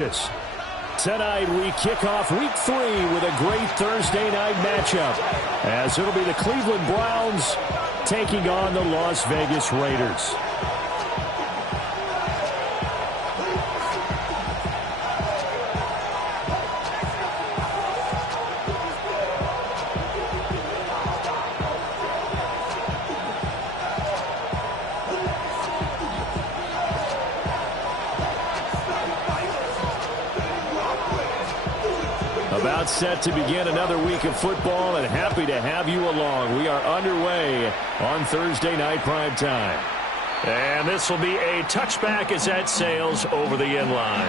Tonight we kick off week 3 with a great Thursday night matchup, as it'll be the Cleveland Browns taking on the Las Vegas Raiders. About set to begin another week of football, and happy to have you along. We are underway on Thursday night prime time. And this will be a touchback as that sails over the end line.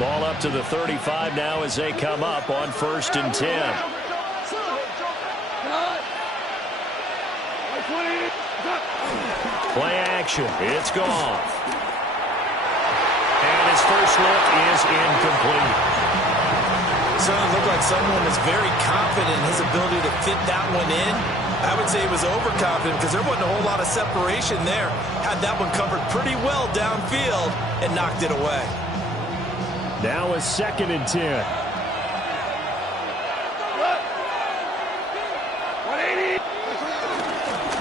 Ball up to the 35 now as they come up on 1st and 10. Play action. It's gone. And his first look is incomplete. Certainly looked like someone was very confident in his ability to fit that one in. I would say he was overconfident because there wasn't a whole lot of separation there. Had that one covered pretty well downfield and knocked it away. Now a 2nd and 10.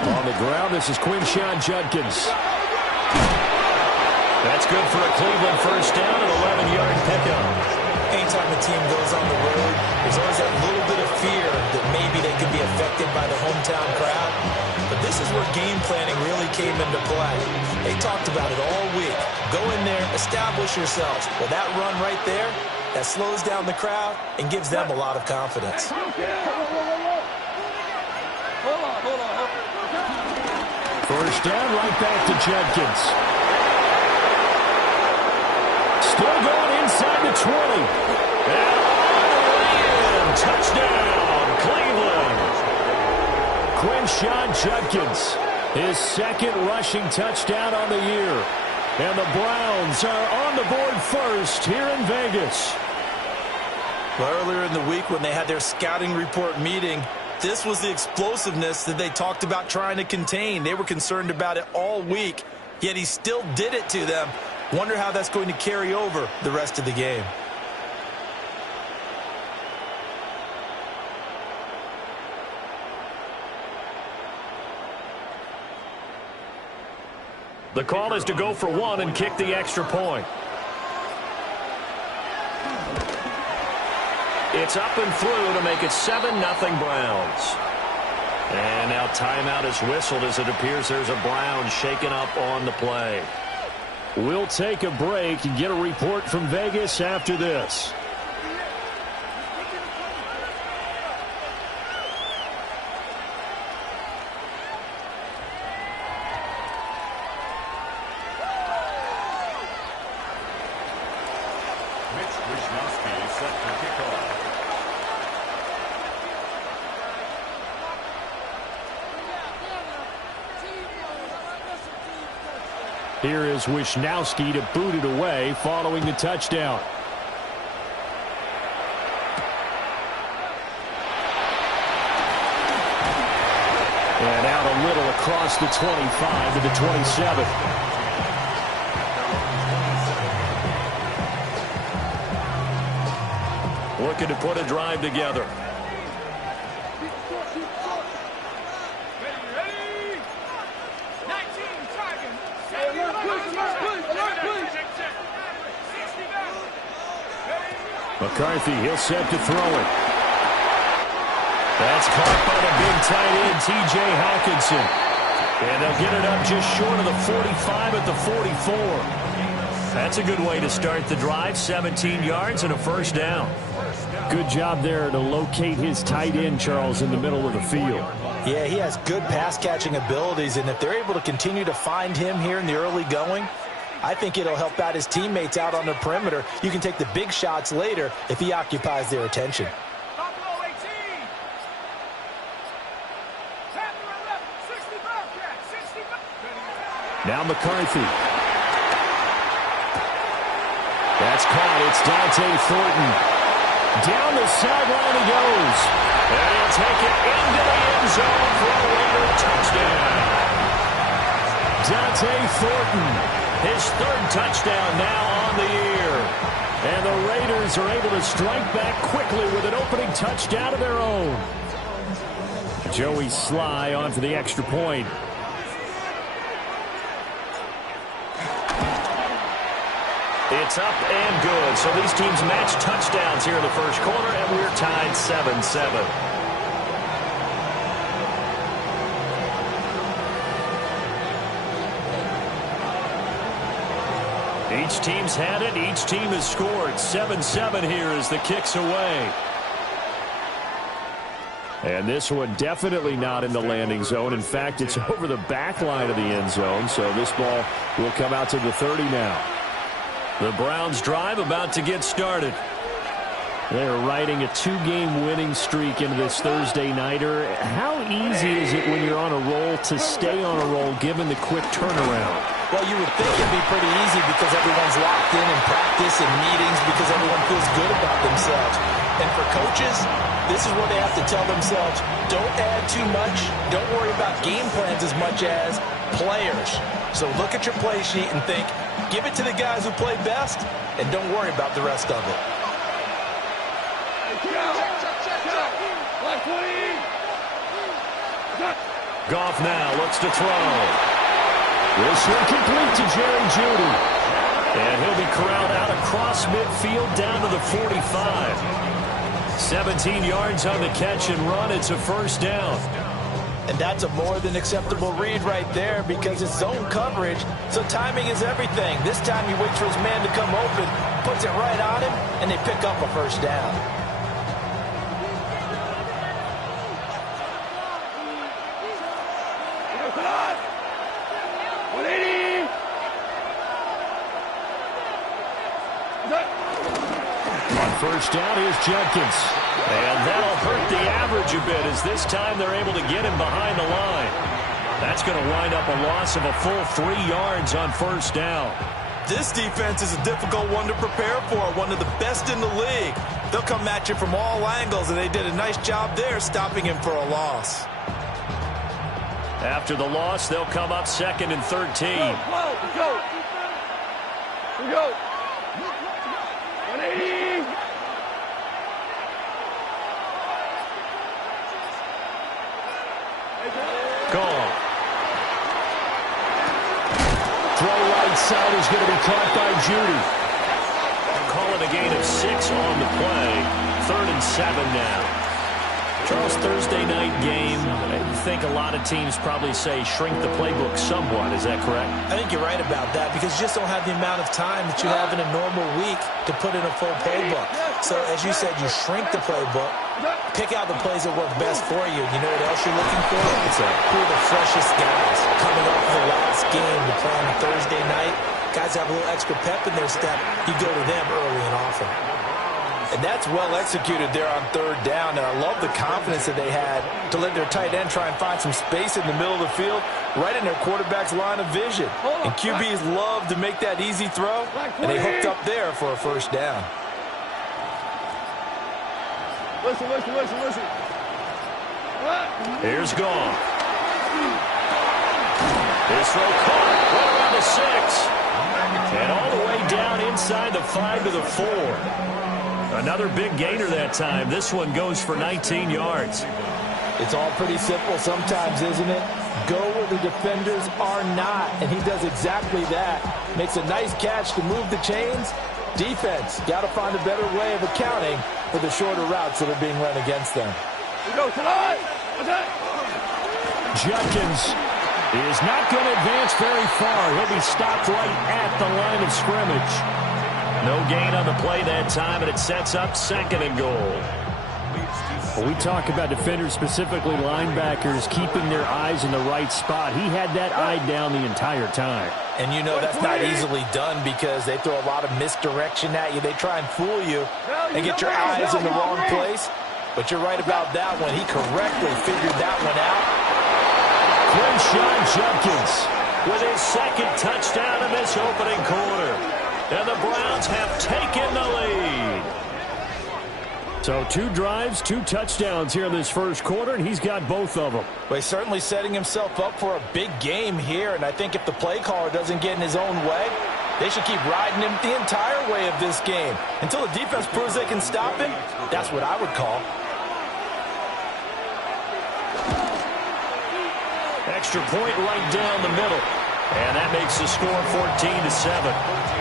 On the ground, this is Quinshon Judkins. That's good for a Cleveland first down, an 11-yard pickup. Anytime a team goes on the road, there's always that little bit of fear that maybe they could be affected by the hometown crowd. But this is where game planning really came into play. They talked about it all week. Go in there, establish yourselves. Well, that run right there, that slows down the crowd and gives them a lot of confidence. First down, right back to Judkins. Still going inside the 20. And touchdown, Cleveland. Quinshon Judkins, his 2nd rushing touchdown on the year. And the Browns are on the board first here in Vegas. Well, earlier in the week when they had their scouting report meeting, this was the explosiveness that they talked about trying to contain. They were concerned about it all week, yet he still did it to them. Wonder how that's going to carry over the rest of the game. The call is to go for 1 and kick the extra point. It's up and through to make it 7-0 Browns. And now timeout is whistled as it appears there's a Browns shaken up on the play. We'll take a break and get a report from Vegas after this. Here is Wisnowski to boot it away following the touchdown. And out a little across the 25 to the 27. Looking to put a drive together. McCarthy, he'll set to throw it. That's caught by the big tight end, T.J. Hawkinson. And they'll get it up just short of the 45 at the 44. That's a good way to start the drive. 17 yards and a first down. Good job there to locate his tight end, Charles, in the middle of the field. Yeah, he has good pass-catching abilities, and if they're able to continue to find him here in the early going, I think it'll help out his teammates out on the perimeter. You can take the big shots later if he occupies their attention. Now McCarthy. That's caught. It's Dante Thornton. Down the sideline he goes. And he'll take it into the end zone for a Raider touchdown. Dante Thornton. His third touchdown now on the year. And the Raiders are able to strike back quickly with an opening touchdown of their own. Joey Sly on for the extra point. It's up and good. So these teams match touchdowns here in the first quarter, and we're tied 7-7. Each team's had it. Each team has scored. 7-7 here as the kick's away. And this one definitely not in the landing zone. In fact, it's over the back line of the end zone. So this ball will come out to the 30 now. The Browns drive about to get started. They're riding a 2-game winning streak into this Thursday nighter. How easy is it when you're on a roll to stay on a roll given the quick turnaround? Well, you would think it'd be pretty easy because everyone's locked in practice and meetings because everyone feels good about themselves. And for coaches, this is what they have to tell themselves. Don't add too much. Don't worry about game plans as much as players. So look at your play sheet and think, give it to the guys who play best, and don't worry about the rest of it. Goff now looks to throw. This one complete to Jerry Jeudy. And he'll be corralled out across midfield down to the 45. 17 yards on the catch and run. It's a first down. And that's a more than acceptable read right there because it's zone coverage, so timing is everything. This time he waits for his man to come open, puts it right on him, and they pick up a first down. First down, here's Jenkins. And that'll hurt the average a bit as this time they're able to get him behind the line. That's going to wind up a loss of a full 3 yards on first down. This defense is a difficult one to prepare for, one of the best in the league. They'll come at you from all angles, and they did a nice job there stopping him for a loss. After the loss, they'll come up 2nd and 13. Go. 180. Gone. Throw right side is going to be caught by Jeudy. Call it a gain of 6 on the play. 3rd and 7 now. Charles, Thursday night game, I think a lot of teams probably say shrink the playbook somewhat. Is that correct? I think you're right about that because you just don't have the amount of time that you have in a normal week to put in a full playbook. So, as you said, you shrink the playbook, pick out the plays that work best for you. You know what else you're looking for? Who are the freshest guys coming off the last game to play on a Thursday night? Guys have a little extra pep in their step. You go to them early and often. And that's well executed there on 3rd down. And I love the confidence that they had to let their tight end try and find some space in the middle of the field, right in their quarterback's line of vision. And QBs love to make that easy throw, and they hooked up there for a first down. Listen. Here's Goff. His throw caught right around the 6. And all the way down inside the 5 to the 4. Another big gainer that time. This one goes for 19 yards. It's all pretty simple sometimes, isn't it? Go where the defenders are not, and he does exactly that. Makes a nice catch to move the chains. Defense, got to find a better way of accounting for the shorter routes that are being run against them. Jenkins is not going to advance very far. He'll be stopped right at the line of scrimmage. No gain on the play that time, and it sets up 2nd and goal. When we talk about defenders, specifically linebackers, keeping their eyes in the right spot, he had that eye down the entire time. And you know that's not easily done because they throw a lot of misdirection at you. They try and fool you and get your eyes in the wrong place. But you're right about that one. He correctly figured that one out. Crenshaw Jenkins with his 2nd touchdown in this opening quarter. And the Browns have taken the lead. So 2 drives, 2 touchdowns here in this first quarter, and he's got both of them. Well, he's certainly setting himself up for a big game here, and I think if the play caller doesn't get in his own way, they should keep riding him the entire way of this game. Until the defense proves they can stop him, that's what I would call. Extra point right down the middle. And that makes the score 14-7.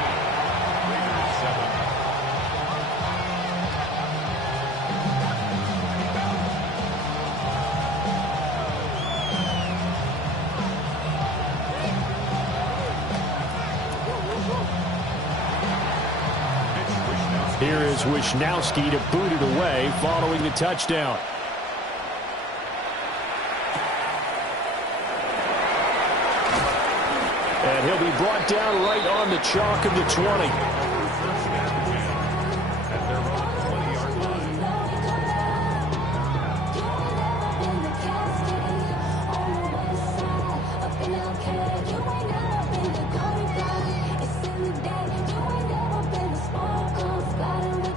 Here is Wisnowski to boot it away following the touchdown. And he'll be brought down right on the chalk of the 20.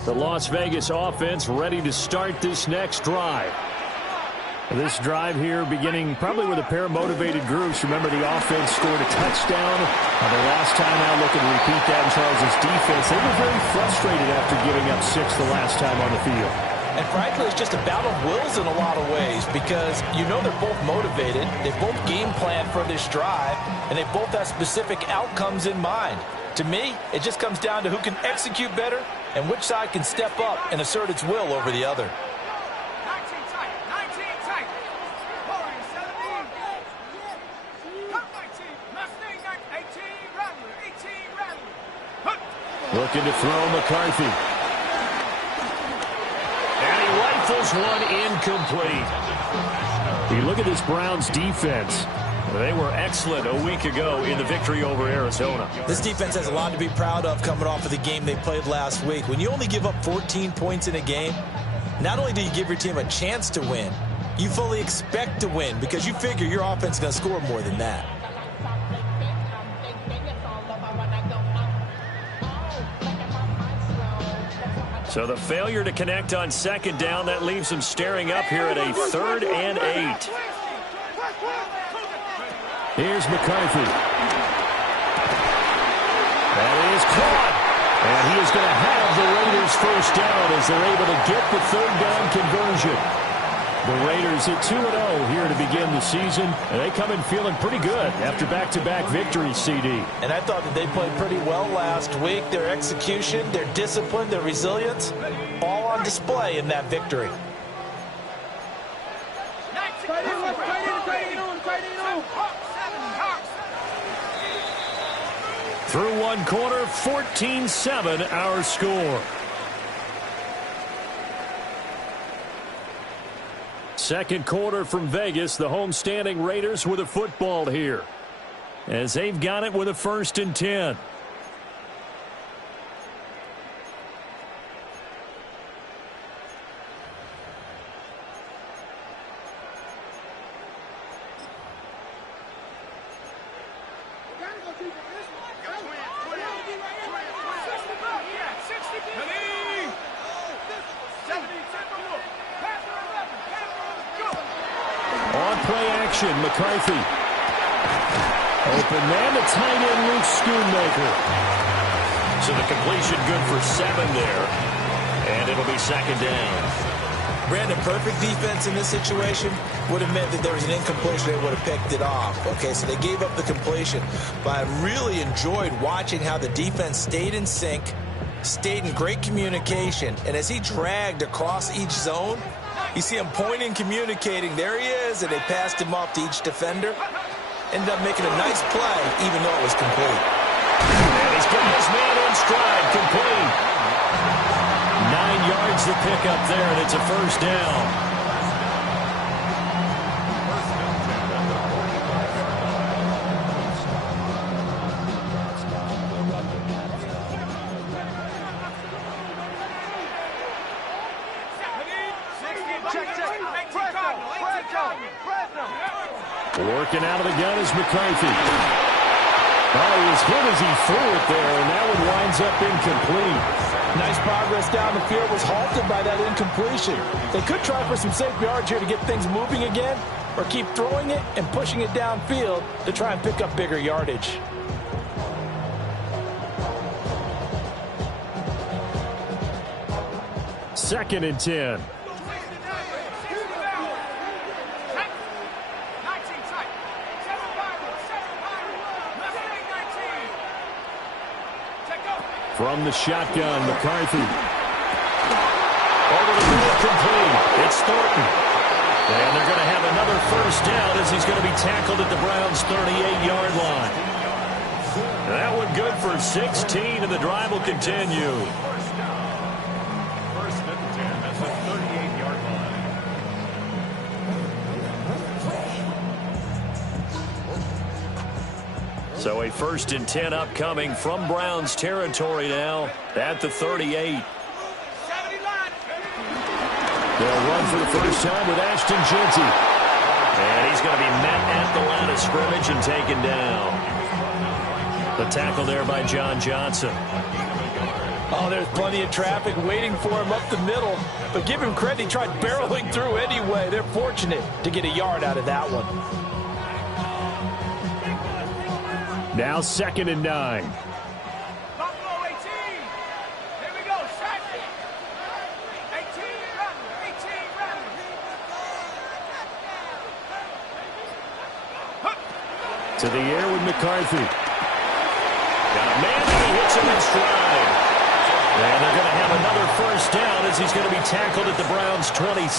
The Las Vegas offense ready to start this next drive. This drive here beginning probably with a pair of motivated groups. Remember, the offense scored a touchdown the last time out. Looking to repeat that in Charles' defense. They were very frustrated after giving up 6 the last time on the field. And frankly, it's just a battle of wills in a lot of ways because you know they're both motivated. They both game planned for this drive, and they both have specific outcomes in mind. To me, it just comes down to who can execute better and which side can step up and assert its will over the other. Looking to throw McCarthy. And he rifles one incomplete. You look at this Browns defense. They were excellent a week ago in the victory over Arizona. This defense has a lot to be proud of coming off of the game they played last week. When you only give up 14 points in a game, not only do you give your team a chance to win, you fully expect to win because you figure your offense is going to score more than that. So the failure to connect on second down, that leaves them staring up here at a 3rd and 8. Here's McCarthy. That is caught. And he is going to have the Raiders first down as they're able to get the 3rd down conversion. The Raiders at 2-0 here to begin the season. And they come in feeling pretty good after back-to-back victories, CD. And I thought that they played pretty well last week. Their execution, their discipline, their resilience, all on display in that victory. Through one quarter, 14-7 our score. Second quarter from Vegas, the homestanding Raiders with a football here as they've got it with a 1st and 10. McCarthy. Open man to tight end Luke Schoonmaker. So the completion good for 7 there. And it'll be 2nd down. Brandon, perfect defense in this situation would have meant that there was an incompletion. They would have picked it off. Okay, so they gave up the completion. But I really enjoyed watching how the defense stayed in sync, stayed in great communication. And as he dragged across each zone, you see him pointing, communicating. There he is, and they passed him off to each defender. Ended up making a nice play, even though it was complete. And he's got his man in stride, complete. 9 yards to pick up there, and it's a 1st down. Working out of the gun is McCarthy. Oh, he was hit as he threw it there, and that one winds up incomplete. Nice progress down the field was halted by that incompletion. They could try for some safe yards here to get things moving again, or keep throwing it and pushing it downfield to try and pick up bigger yardage. Second and 10. From the shotgun, McCarthy. Over the middle, complete. It's Thornton. And they're going to have another first down as he's going to be tackled at the Browns' 38-yard line. That one good for 16, and the drive will continue. First and 10, that's a 38-yard line. So a first and 10 upcoming from Browns territory now at the 38. They'll run for the first time with Ashton Jeanty. And he's going to be met at the line of scrimmage and taken down. The tackle there by John Johnson. Oh, there's plenty of traffic waiting for him up the middle. But give him credit, he tried barreling through anyway. They're fortunate to get a yard out of that one. Now second and 9. To the air with McCarthy. Got a man, and he hits him in stride. And they're going to have another first down as he's going to be tackled at the Browns' 26.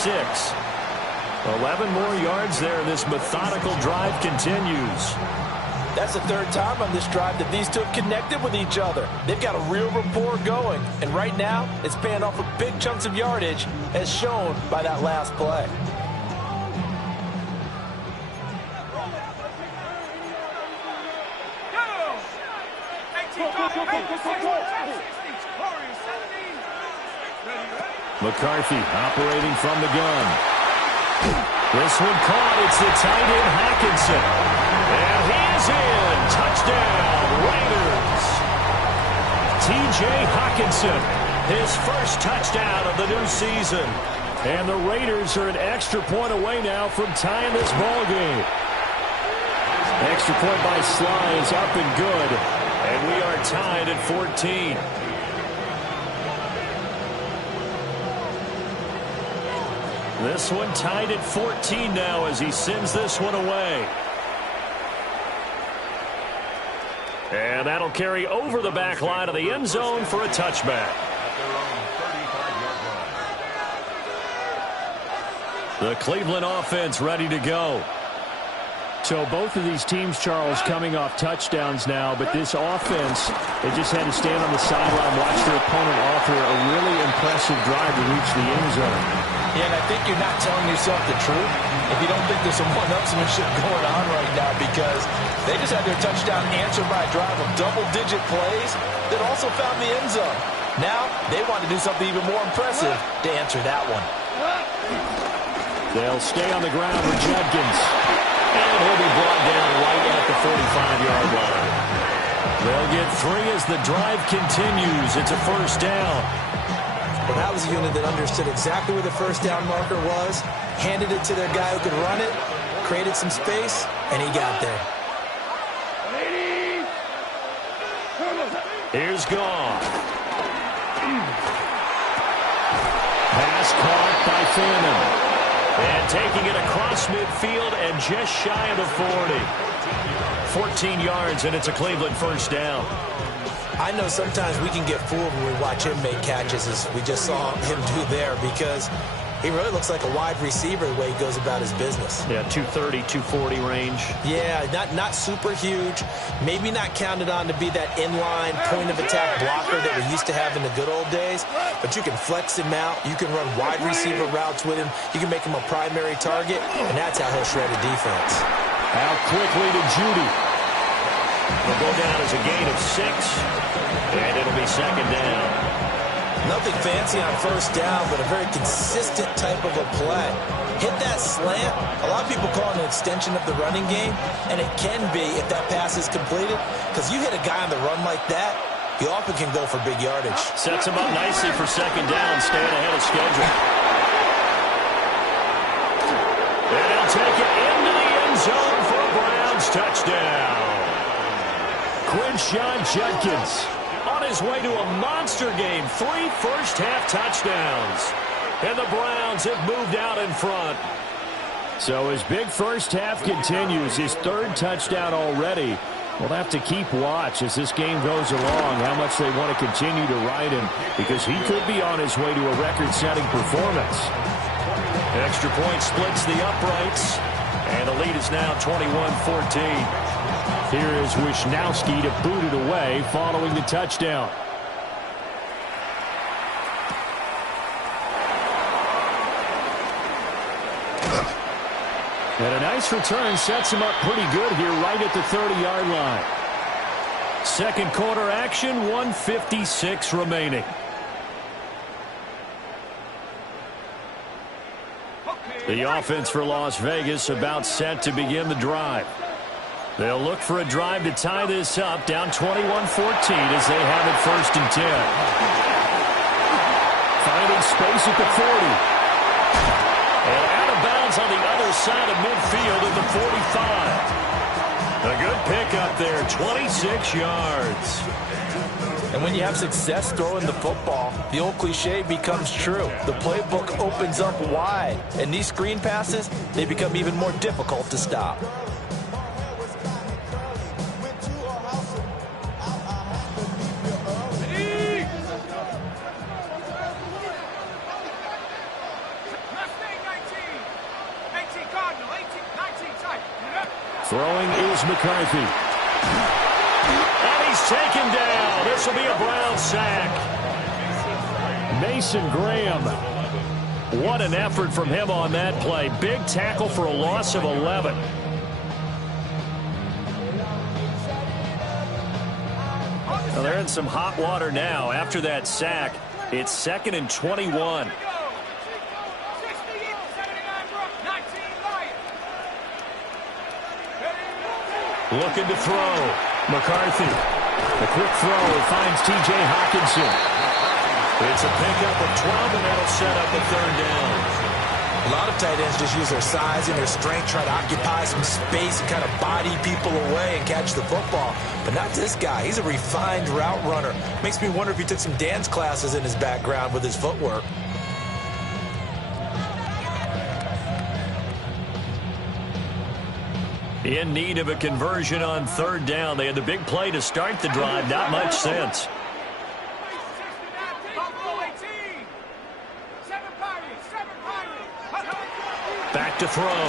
11 more yards there, and this methodical drive continues. That's the third time on this drive that these two have connected with each other. They've got a real rapport going. And right now, it's paying off with big chunks of yardage, as shown by that last play. McCarthy operating from the gun. This one caught. It's the tight end Hockenson. And he's in. Touchdown, Raiders. T.J. Hockenson. His first touchdown of the new season. And the Raiders are an extra point away now from tying this ball game. Extra point by Sly is up and good. And we are tied at 14. This one tied at 14 now as he sends this one away. And that'll carry over the back line of the end zone for a touchback. The Cleveland offense ready to go. So both of these teams, Charles, coming off touchdowns now, but this offense, they just had to stand on the sideline, watch their opponent offer a really impressive drive to reach the end zone. Yeah, and I think you're not telling yourself the truth if you don't think there's some one-upsmanship going on right now, because they just had their touchdown answered by a drive of double-digit plays that also found the end zone. Now they want to do something even more impressive to answer that one. They'll stay on the ground with Judkins. And he'll be brought down right at the 45-yard line. They'll get 3 as the drive continues. It's a first down. Well, that was a unit that understood exactly where the first down marker was, handed it to their guy who could run it, created some space, and he got there. Here's Goff. Pass caught by Fannin. And taking it across midfield and just shy of the 40. 14 yards, and it's a Cleveland first down. I know sometimes we can get fooled when we watch him make catches, as we just saw him do there, because he really looks like a wide receiver the way he goes about his business. Yeah, 230, 240 range. Yeah, not super huge. Maybe not counted on to be that inline point-of-attack blocker that we used to have in the good old days. But you can flex him out. You can run wide receiver routes with him. You can make him a primary target, and that's how he'll shred a defense. Out quickly to Judy. They'll go down as a gain of 6, and it'll be second down. Nothing fancy on first down, but a very consistent type of a play. Hit that slant. A lot of people call it an extension of the running game, and it can be if that pass is completed, because you hit a guy on the run like that, you often can go for big yardage. Sets him up nicely for second down, staying ahead of schedule. And he'll take it into the end zone for a Browns touchdown. Quinshon Judkins On his way to a monster game, 3 first-half touchdowns. And the Browns have moved out in front. So his big first half continues, his 3rd touchdown already. We'll have to keep watch as this game goes along, how much they want to continue to ride him, because he could be on his way to a record-setting performance. Extra point splits the uprights, and the lead is now 21-14. Here is Wisnowski to boot it away following the touchdown. And a nice return sets him up pretty good here right at the 30-yard line. Second quarter action, 1:56 remaining. The offense for Las Vegas about set to begin the drive. They'll look for a drive to tie this up, down 21-14 as they have it 1st and 10. Finding space at the 40. And out of bounds on the other side of midfield at the 45. A good pickup there, 26 yards. And when you have success throwing the football, the old cliche becomes true. The playbook opens up wide, and these screen passes, they become even more difficult to stop. Throwing is McCarthy. And he's taken down. This will be a Brown sack. Mason Graham. What an effort from him on that play. Big tackle for a loss of 11. Well, they're in some hot water now. After that sack, it's 2nd and 21. Looking to throw. McCarthy. A quick throw finds T.J. Hawkinson. It's a pickup of 12, and that'll set up a 3rd down. A lot of tight ends just use their size and their strength, try to occupy some space and kind of body people away and catch the football. But not this guy. He's a refined route runner. Makes me wonder if he took some dance classes in his background with his footwork. In need of a conversion on 3rd down. They had the big play to start the drive. Not much sense. Back to throw.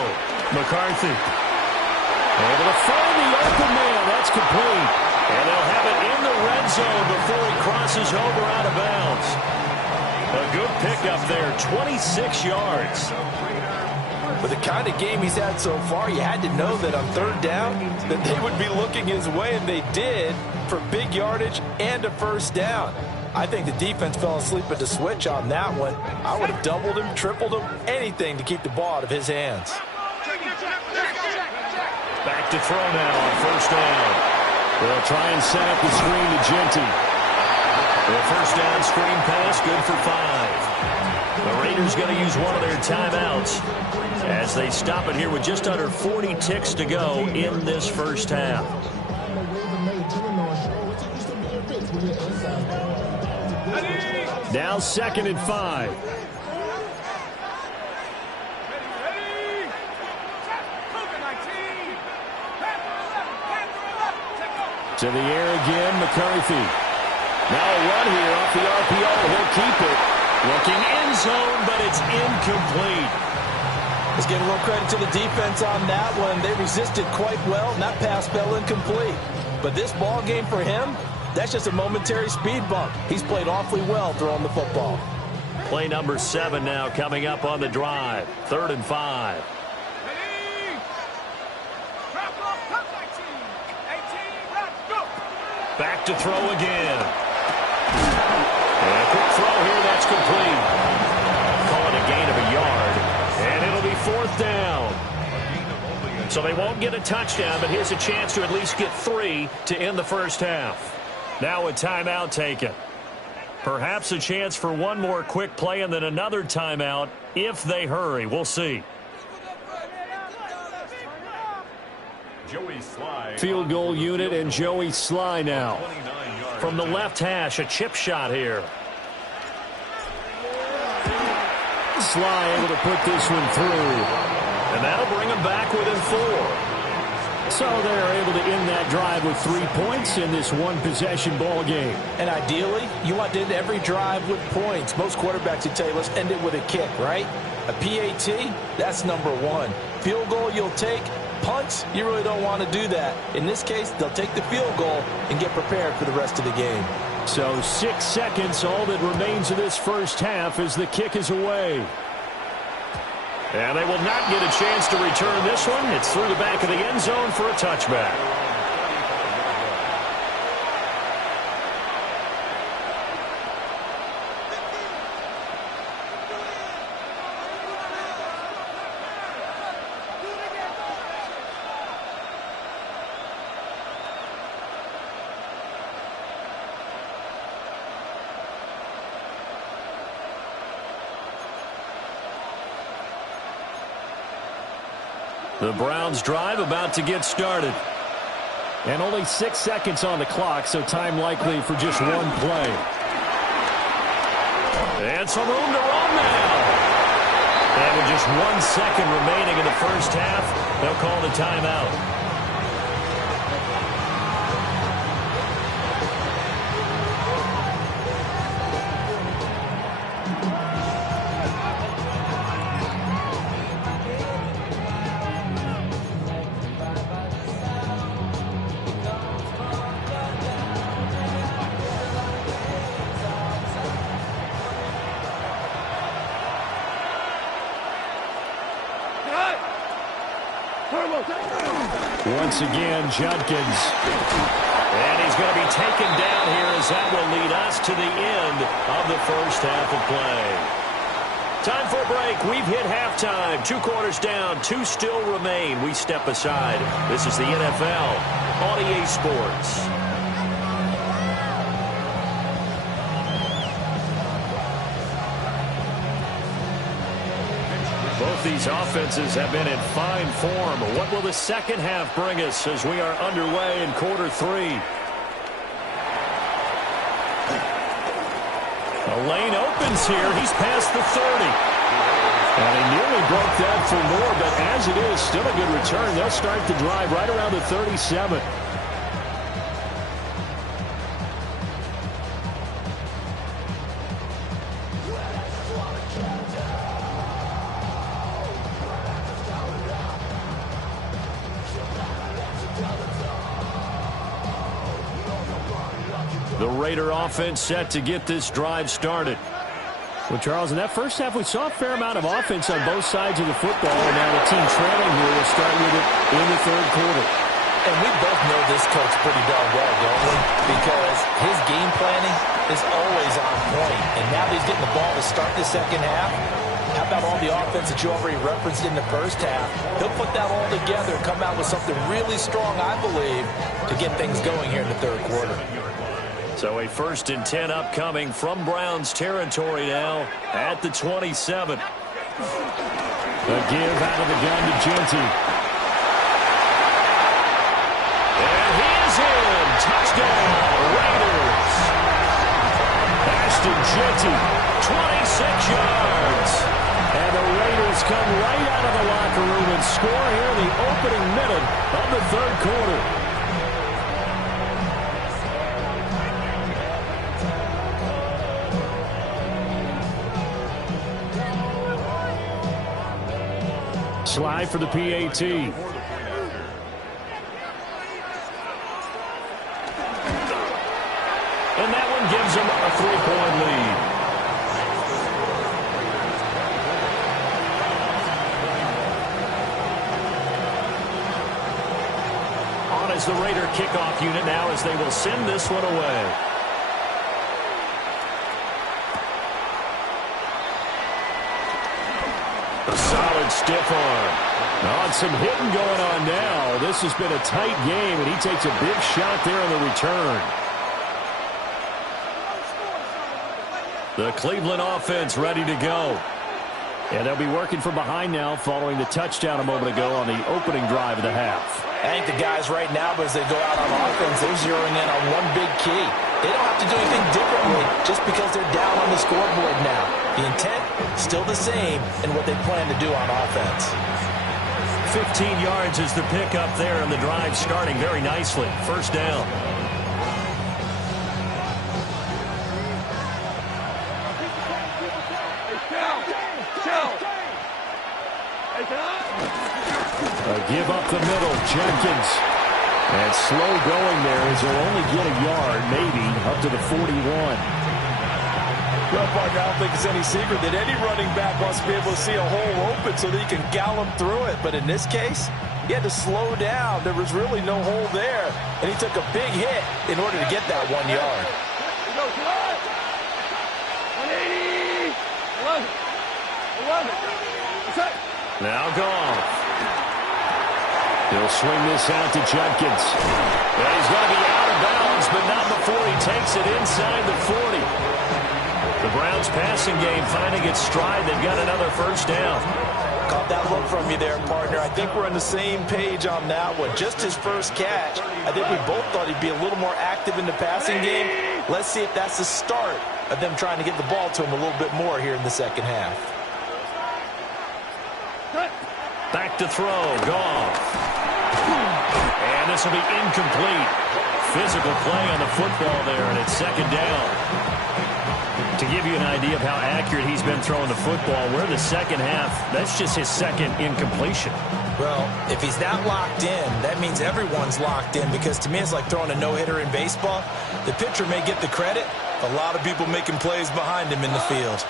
McCarthy. Able to find the open man. That's complete. And they'll have it in the red zone before he crosses over out of bounds. A good pickup there. 26 yards. With the kind of game he's had so far, you had to know that on 3rd down that they would be looking his way, and they did, for big yardage and a 1st down. I think the defense fell asleep at the switch on that one. I would have doubled him, tripled him, anything to keep the ball out of his hands. Back to throw now on 1st down. They'll try and set up the screen to Genty. The 1st down screen pass, good for 5. The Raiders going to use one of their timeouts as they stop it here with just under 40 ticks to go in this 1st half. Now 2nd and 5. To the air again, McCarthy. Now a run here off the RPO. He'll keep it. Looking end zone, but it's incomplete. Let's give a little credit to the defense on that one. They resisted quite well, and that pass fell incomplete. But this ball game for him, that's just a momentary speed bump. He's played awfully well throwing the football. Play number 7 now coming up on the drive. 3rd and 5. Back to throw again. And a quick throw here, that's complete. Call it a gain of a yard. And it'll be 4th down. So they won't get a touchdown, but here's a chance to at least get 3 to end the first half. Now a timeout taken. Perhaps a chance for one more quick play and then another timeout if they hurry. We'll see. Field goal unit and Joey Sly now. From the left hash, a chip shot here. Sly able to put this one through. And that'll bring them back within 4. So they're able to end that drive with 3 points in this one-possession ball game. And ideally, you want to end every drive with points. Most quarterbacks would tell you, let's end it with a kick, right? A PAT, that's number 1. Field goal you'll take. Punts, you really don't want to do that. In this case, they'll take the field goal and get prepared for the rest of the game. So 6 seconds, all that remains of this first half as the kick is away. And they will not get a chance to return this one. It's through the back of the end zone for a touchback. The Browns drive about to get started. And only 6 seconds on the clock, so time likely for just one play. And some room to run now. And with just 1 second remaining in the first half, they'll call the timeout. Once again, Judkins. And he's going to be taken down here as that will lead us to the end of the first half of play. Time for a break. We've hit halftime. 2 quarters down. 2 still remain. We step aside. This is the NFL on EA Sports. Both these offenses have been in fine form. What will the second half bring us as we are underway in quarter 3? The lane opens here. He's past the 30. And he nearly broke that for more, but as it is, still a good return. They'll start the drive right around the 37. The Raider offense set to get this drive started. Well, Charles, in that first half, we saw a fair amount of offense on both sides of the football. And now the team trailing here will start with it in the third quarter. And we both know this coach pretty darn well, don't we? Because his game planning is always on point. And now that he's getting the ball to start the second half, how about all the offense that you already referenced in the first half? He'll put that all together and come out with something really strong, I believe, to get things going here in the third quarter. So a 1st and 10 upcoming from Browns territory now at the 27. A give out of the gun to Genty. And he is in. Touchdown, Raiders. Ashton Genty, 26 yards. And the Raiders come right out of the locker room and score here in the opening minute of the third quarter. Sly for the PAT. And that one gives them a 3-point lead. On as the Raider kickoff unit now as they will send this one away. A solid stiff arm. And some hitting going on now. This has been a tight game, and he takes a big shot there in the return. The Cleveland offense ready to go. And they'll be working from behind now following the touchdown a moment ago on the opening drive of the half. I think the guys right now, as they go out on offense, they're zeroing in on one big key. They don't have to do anything differently just because they're down on the scoreboard now. The intent, still the same in what they plan to do on offense. 15 yards is the pickup there, and the drive starting very nicely. First down. Give up the middle, Jenkins. And slow going there as he'll only get a yard, maybe, up to the 41. Well, partner, I don't think it's any secret that any running back wants to be able to see a hole open so that he can gallop through it. But in this case, he had to slow down. There was really no hole there, and he took a big hit in order to get that 1 yard. 11. Now Goff. He'll swing this out to Jenkins. Well, he's going to be out of bounds, but not before he takes it inside the 40. The Browns passing game finding its stride. They've got another first down. Caught that look from you there, partner. I think we're on the same page on that one. Just his first catch. I think we both thought he'd be a little more active in the passing game. Let's see if that's the start of them trying to get the ball to him a little bit more here in the second half. Back to throw. Goff. And this will be incomplete. Physical play on the football there, and it's second down. To give you an idea of how accurate he's been throwing the football, we're in the second half. That's just his second incompletion. Well, if he's that locked in, that means everyone's locked in, because to me it's like throwing a no-hitter in baseball. The pitcher may get the credit, a lot of people making plays behind him in the field.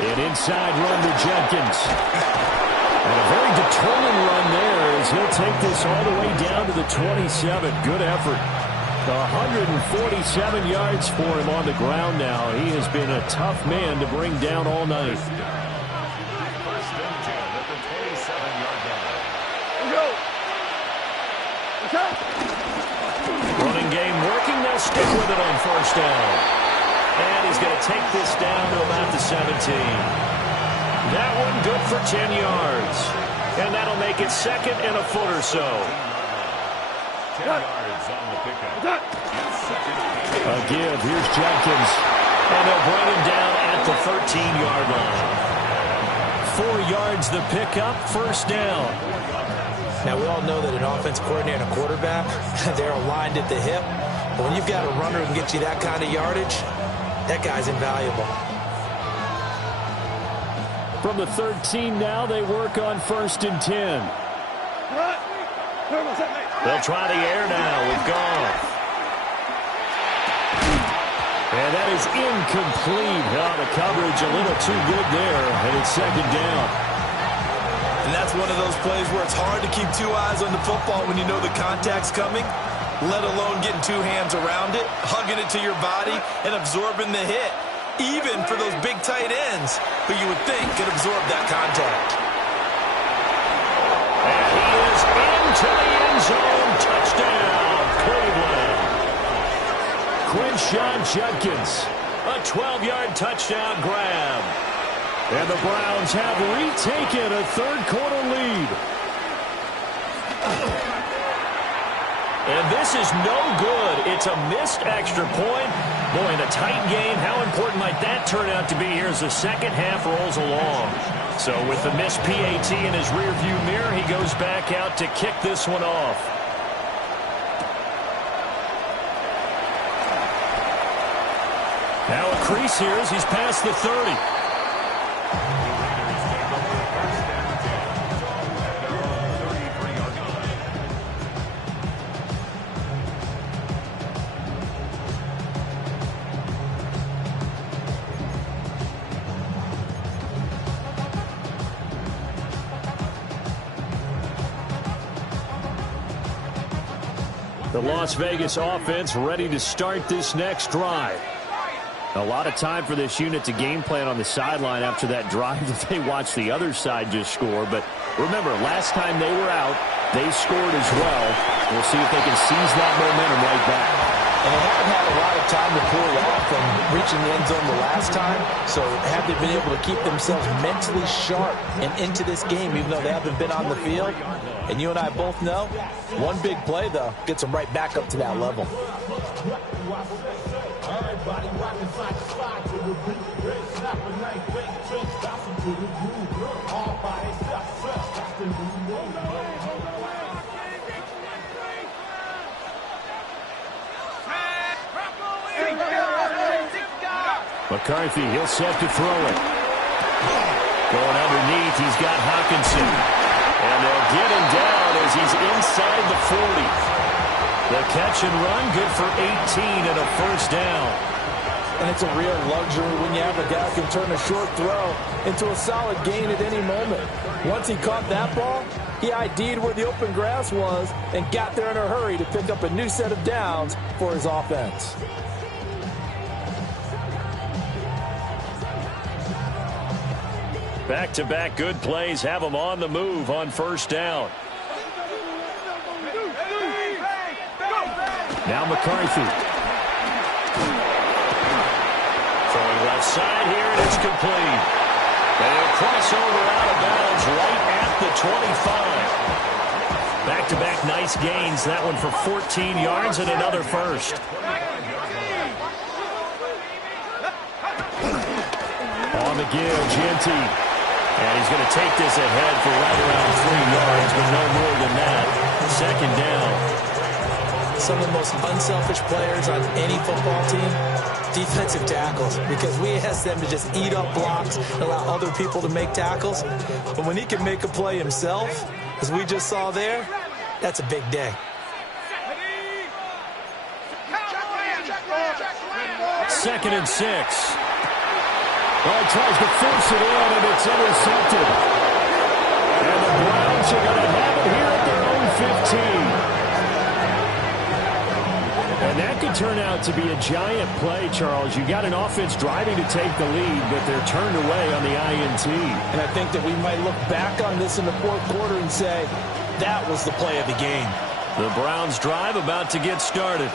An inside run to Jenkins. And a very determined run there as he'll take this all the way down to the 27. Good effort. 147 yards for him on the ground now. He has been a tough man to bring down all night. First and 10 at the 27-yard line. Running game working. They'll stick with it on first down. And he's going to take this down to about the 17. That one good for 10 yards. And that'll make it second and a foot or so. 10 yards on the pickup. A give. Here's Jenkins. And they'll bring him down at the 13-yard line. 4 yards the pickup, first down. Now, we all know that an offense coordinator and a quarterback, they're aligned at the hip. But when you've got a runner who can get you that kind of yardage, that guy's invaluable. From the 13 now, they work on first and 10. They'll try the air now with Goff. And that is incomplete. Oh, the coverage a little too good there, and it's second down. And that's one of those plays where it's hard to keep two eyes on the football when you know the contact's coming, let alone getting two hands around it, hugging it to your body, and absorbing the hit, even for those big tight ends who you would think could absorb that contact. And he is into the end zone. Touchdown, Cleveland. Quinshon Judkins. A 12-yard touchdown grab. And the Browns have retaken a third-quarter lead. And this is no good. It's a missed extra point. Boy, in a tight game, how important might that turn out to be here as the second half rolls along? So with the missed PAT in his rearview mirror, he goes back out to kick this one off. Now a crease here as he's past the 30. The Las Vegas offense ready to start this next drive. A lot of time for this unit to game plan on the sideline after that drive that they watched the other side just score. But remember, last time they were out, they scored as well. We'll see if they can seize that momentum right back. And they haven't had a lot of time to pull off from reaching the end zone the last time. So have they been able to keep themselves mentally sharp and into this game, even though they haven't been on the field? And you and I both know, one big play, though, gets them right back up to that level. McCarthy, he'll set to throw it. Going underneath, he's got Hawkinson. And they'll get him down as he's inside the 40. The catch and run, good for 18 and a first down. And it's a real luxury when you have a guy who can turn a short throw into a solid gain at any moment. Once he caught that ball, he ID'd where the open grass was and got there in a hurry to pick up a new set of downs for his offense. Back-to-back good plays have them on the move on first down. Now McCarthy. Throwing left side here, and it's complete. They'll cross over out of bounds right at the 25. Back-to-back nice gains. That one for 14 yards and another first. On the give, Genty. And he's going to take this ahead for right around 3 yards, but no more than that. Second down. Some of the most unselfish players on any football team, defensive tackles, because we ask them to just eat up blocks and allow other people to make tackles. But when he can make a play himself, as we just saw there, that's a big day. Second and 6. Well, he tries to force it in, and it's intercepted. And the Browns are going to have it here at their own 15. And that could turn out to be a giant play, Charles. You got an offense driving to take the lead, but they're turned away on the INT. And I think that we might look back on this in the fourth quarter and say, that was the play of the game. The Browns drive about to get started.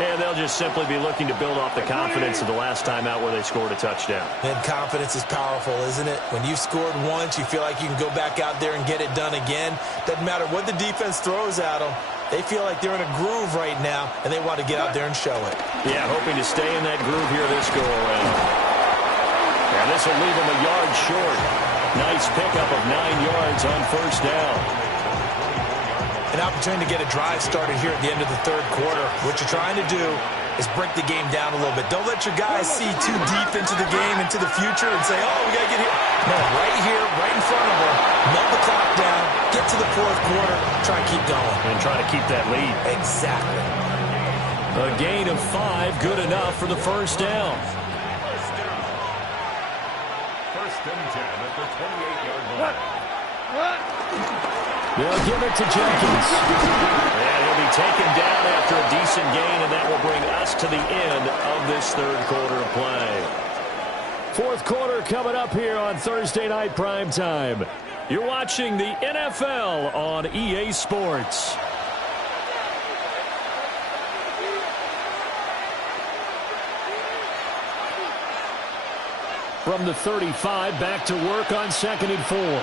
And they'll just simply be looking to build off the confidence of the last time out where they scored a touchdown. And confidence is powerful, isn't it? When you've scored once, you feel like you can go back out there and get it done again. Doesn't matter what the defense throws at them. They feel like they're in a groove right now, and they want to get out there and show it. Yeah, hoping to stay in that groove here this go-around. And this will leave them a yard short. Nice pickup of 9 yards on first down. An opportunity to get a drive started here at the end of the third quarter. What you're trying to do is break the game down a little bit. Don't let your guys see too deep into the game, into the future, and say, oh, we got to get here. No, right here, right in front of them, melt the clock down, get to the fourth quarter, try and keep going. And try to keep that lead. Exactly. A gain of 5, good enough for the first down. First and 10 at the 28-yard line. They'll give it to Jenkins. And he'll be taken down after a decent gain, and that will bring us to the end of this third quarter of play. Fourth quarter coming up here on Thursday Night Primetime. You're watching the NFL on EA Sports. From the 35, back to work on 2nd and 4.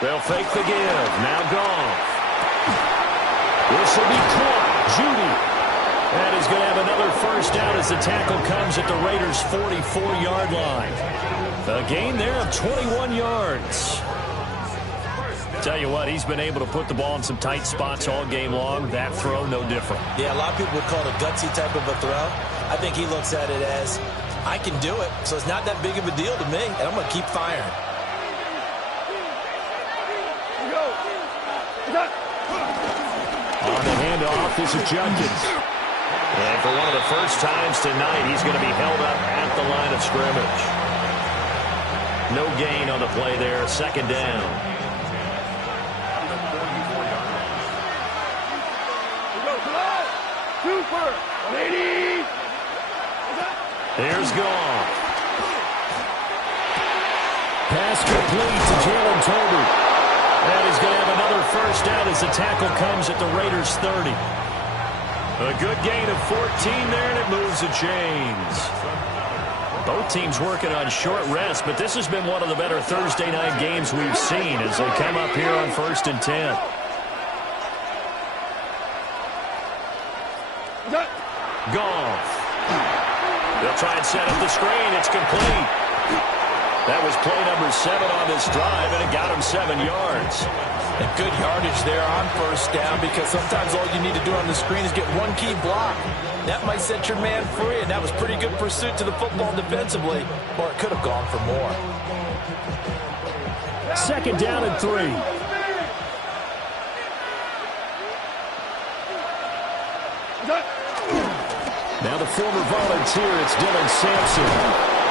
They'll fake the give. Now Goff. This will be caught. Judy. And he's going to have another first down as the tackle comes at the Raiders' 44-yard line. A gain there of 21 yards. Tell you what, he's been able to put the ball in some tight spots all game long. That throw, no different. Yeah, a lot of people would call it a gutsy type of a throw. I think he looks at it as, I can do it, so it's not that big of a deal to me, and I'm going to keep firing. On the handoff, this is Jenkins. And for one of the first times tonight, he's going to be held up at the line of scrimmage. No gain on the play there, second down. Here's Goff. Pass complete to Jalen Tolbert. And he's going to have another first down as the tackle comes at the Raiders' 30. A good gain of 14 there, and it moves the chains. Both teams working on short rest, but this has been one of the better Thursday night games we've seen as they come up here on 1st and 10. Goff. They'll try and set up the screen. It's complete. That was play number 7 on this drive, and it got him 7 yards. And good yardage there on first down, because sometimes all you need to do on the screen is get one key block. That might set your man free, and that was pretty good pursuit to the football defensively, or it could have gone for more. 2nd down and 3. Now the former volunteer, it's Dylan Sampson.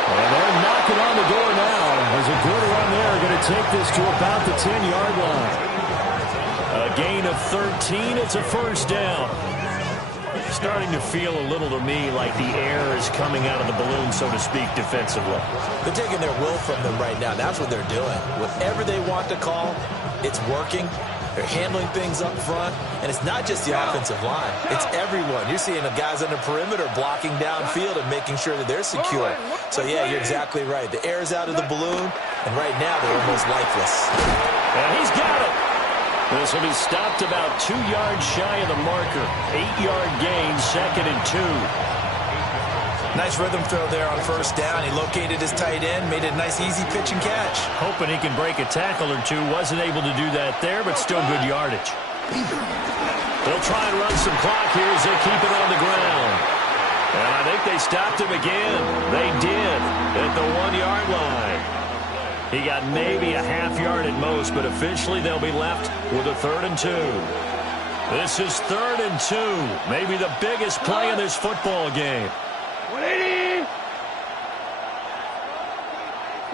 And they're knocking on the door now. There's a good run there. Going to take this to about the 10-yard line. A gain of 13. It's a first down. Starting to feel a little to me like the air is coming out of the balloon, so to speak, defensively. They're taking their will from them right now. That's what they're doing. Whatever they want to call, it's working. They're handling things up front, and it's not just the offensive line. It's everyone. You're seeing the guys on the perimeter blocking downfield and making sure that they're secure. So, yeah, you're exactly right. The air's out of the balloon, and right now they're almost lifeless. And he's got it. This will be stopped about 2 yards shy of the marker. 8-yard gain, 2nd and 2. Nice rhythm throw there on first down. He located his tight end, made it a nice easy pitch and catch. Hoping he can break a tackle or two. Wasn't able to do that there, but still good yardage. They'll try and run some clock here as they keep it on the ground. And I think they stopped him again. They did at the 1-yard line. He got maybe a half yard at most, but officially they'll be left with a 3rd and 2. This is 3rd and 2. Maybe the biggest play in this football game. 180.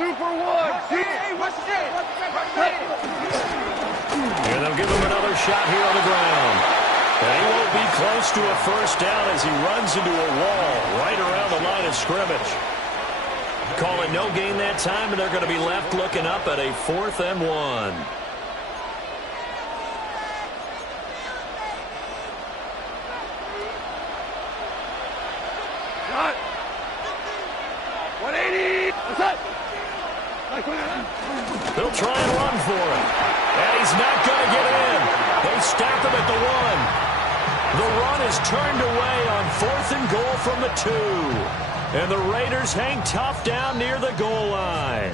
2 for 1. Hey, what's that? And they'll give him another shot here on the ground. And he won't be close to a first down as he runs into a wall right around the line of scrimmage. Call it no gain that time, and they're going to be left looking up at a 4th and 1. Shot. 180. They'll try and run for it. And he's not going to get in. They stop him at the 1. The run is turned away on 4th and goal from the 2. And the Raiders hang tough down near the goal line.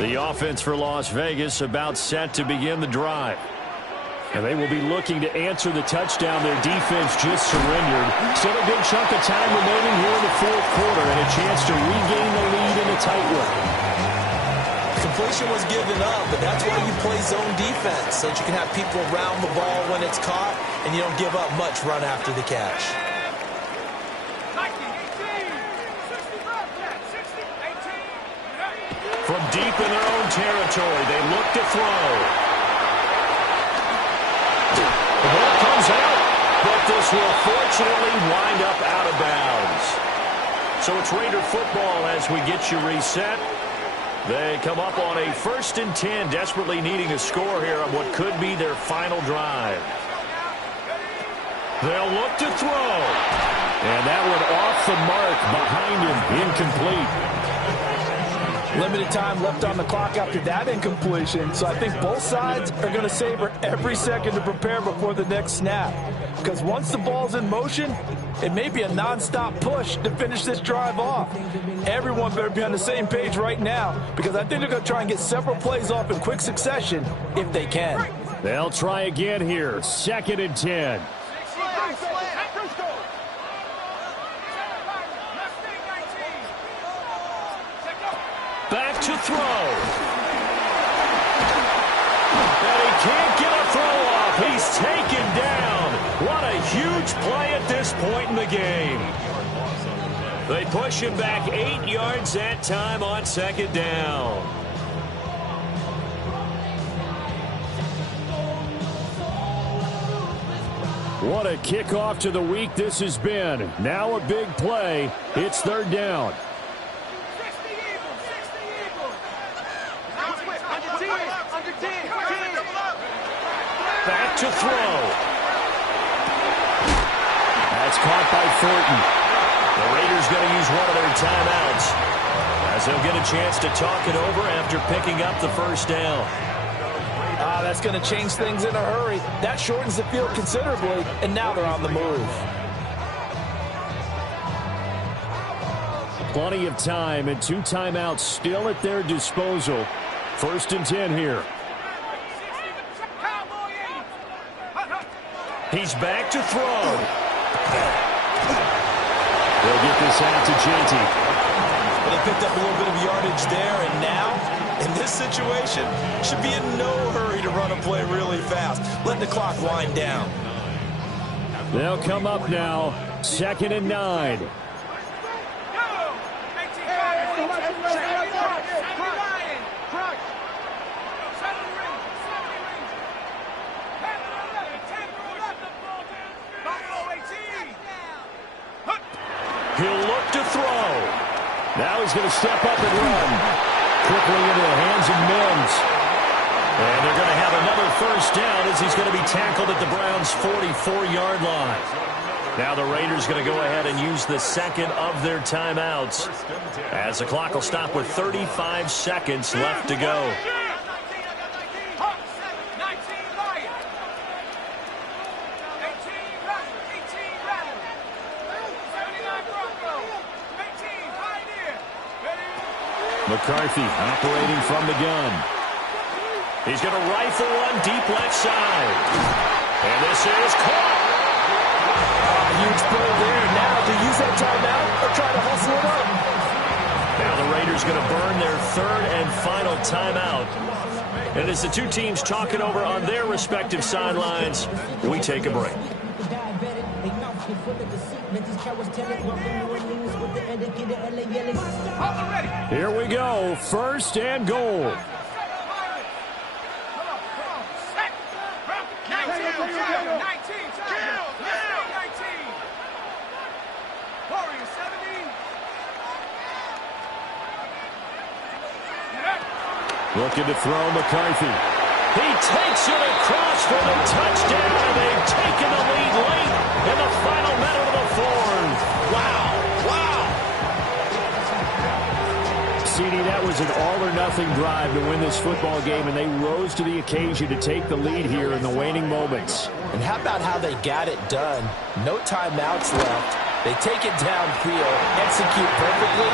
The offense for Las Vegas about set to begin the drive. And they will be looking to answer the touchdown their defense just surrendered. Still a good chunk of time remaining here in the 4th quarter and a chance to regain the lead in a tight one. Completion was given up, but that's why you play zone defense, so that you can have people around the ball when it's caught, and you don't give up much run after the catch. From deep in their own territory, they look to throw. The ball comes out, but this will fortunately wind up out of bounds. So it's Raider football as we get you reset. They come up on a 1st and 10, desperately needing a score here on what could be their final drive. They'll look to throw. And that one off the mark behind him, incomplete. Limited time left on the clock after that incompletion, so I think both sides are going to savor every second to prepare before the next snap. Because once the ball's in motion, it may be a non-stop push to finish this drive off. Everyone better be on the same page right now, because I think they're going to try and get several plays off in quick succession if they can. They'll try again here, 2nd and 10. Back to throw. And he can't get a throw off. He's taken down. What a huge play at this point in the game. They push him back 8 yards that time on 2nd down. What a kickoff to the week this has been. Now a big play. It's third down. Back to throw. That's caught by Thornton. The Raiders going to use one of their timeouts as they'll get a chance to talk it over after picking up the first down. That's going to change things in a hurry. That shortens the field considerably, and now they're on the move. Plenty of time and 2 timeouts still at their disposal. First and 10 here. He's back to throw. They'll get this out to JT. But he picked up a little bit of yardage there, and now, in this situation, should be in no hurry to run a play really fast. Let the clock wind down. They'll come up now, 2nd and 9. He'll look to throw. Now he's going to step up and run. Quickly into the hands of Mims. And they're going to have another first down as he's going to be tackled at the Browns' 44-yard line. Now the Raiders going to go ahead and use the second of their timeouts as the clock will stop with 35 seconds left to go. McCarthy operating from the gun. He's going to rifle one deep left side. And this is caught. Huge play there. Now to use that timeout or try to hustle it up. Now the Raiders going to burn their third and final timeout. And as the two teams talk it over on their respective sidelines, we take a break. Here we go. First and goal. Looking to throw McCarthy. He takes it across for the touchdown, and they've taken the lead late in the final minute of the fourth. Wow. CD, that was an all-or-nothing drive to win this football game, and they rose to the occasion to take the lead here in the waning moments. And how about how they got it done? No timeouts left. They take it downfield, execute perfectly,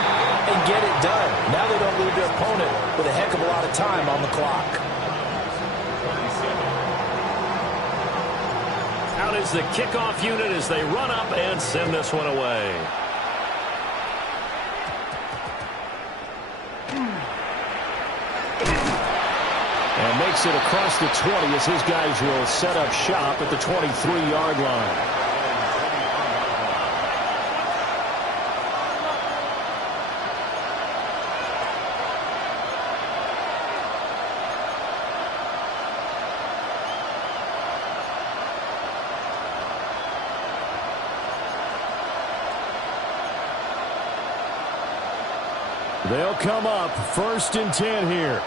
and get it done. Now they don't leave their opponent with a heck of a lot of time on the clock. Out is the kickoff unit as they run up and send this one away. And makes it across the 20 as his guys will set up shop at the 23-yard line. They'll come up first and 10 here.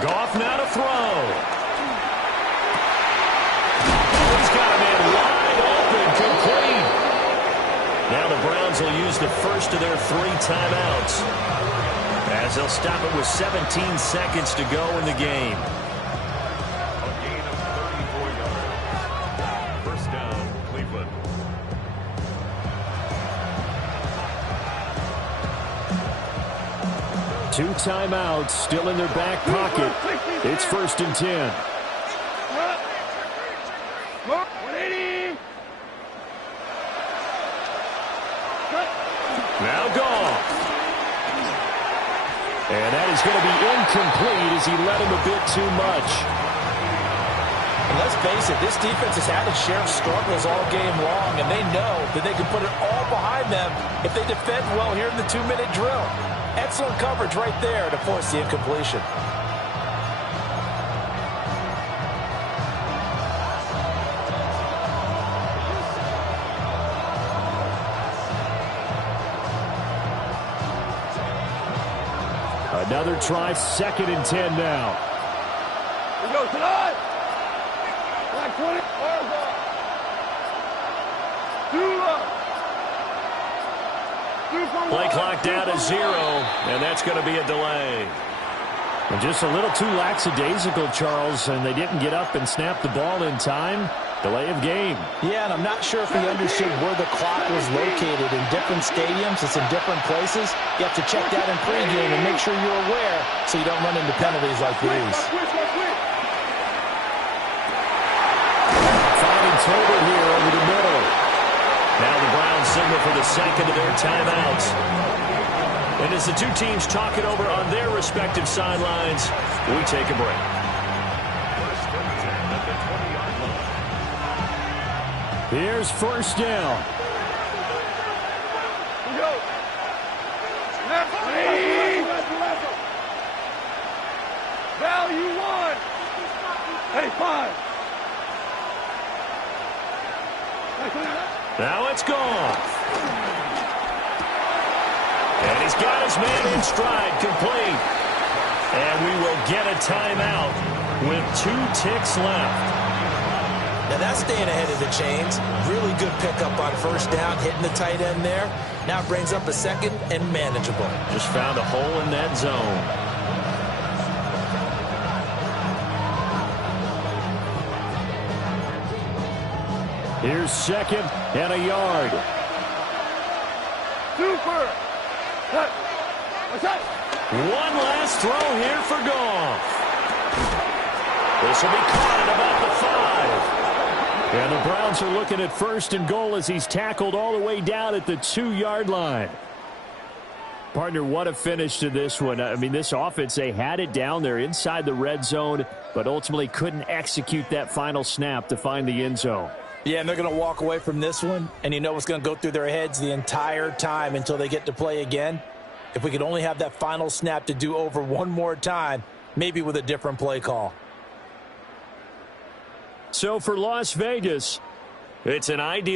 Goff now to throw. He's got a man wide open, complete. Now the Browns will use the first of their 3 timeouts as they'll stop it with 17 seconds to go in the game. A gain of 34 yards. First down, Cleveland. Two timeouts still in their back pocket. It's first and 10. Now Goff. And that is going to be incomplete as he led him a bit too much. And Let's face it, this defense has had its share of struggles all game long, and they know that they can put it all behind them if they defend well here in the 2-minute drill. Excellent coverage right there to force the incompletion. Another try, 2nd and 10 now. We go tonight. Like 20. Play clock down to 0, and that's going to be a delay. And just a little too lackadaisical, Charles, and they didn't get up and snap the ball in time. Delay of game. Yeah, and I'm not sure if he understood where the clock was located. In different stadiums, it's in different places. You have to check that in pregame and make sure you're aware so you don't run into penalties like these. Finding total here over the middle. Now the Browns signal for the second of their timeouts. And as the two teams talk it over on their respective sidelines, we take a break. Here's 1st down. We go. Value 1. Hey, 5. Now it's gone. And he's got his man in stride, complete. And we will get a timeout with 2 ticks left. Now that's staying ahead of the chains. Really good pickup on 1st down, hitting the tight end there. Now it brings up a 2nd and manageable. Just found a hole in that zone. Here's 2nd and a yard. Super. One last throw here for Goff. This will be caught at about the 5. And the Browns are looking at 1st and goal as he's tackled all the way down at the 2-yard line. Partner, what a finish to this one. I mean, this offense, they had it down there inside the red zone, but ultimately couldn't execute that final snap to find the end zone. Yeah, and they're going to walk away from this one, and you know what's going to go through their heads the entire time until they get to play again. If we could only have that final snap to do over one more time, maybe with a different play call. So for Las Vegas, it's an ideal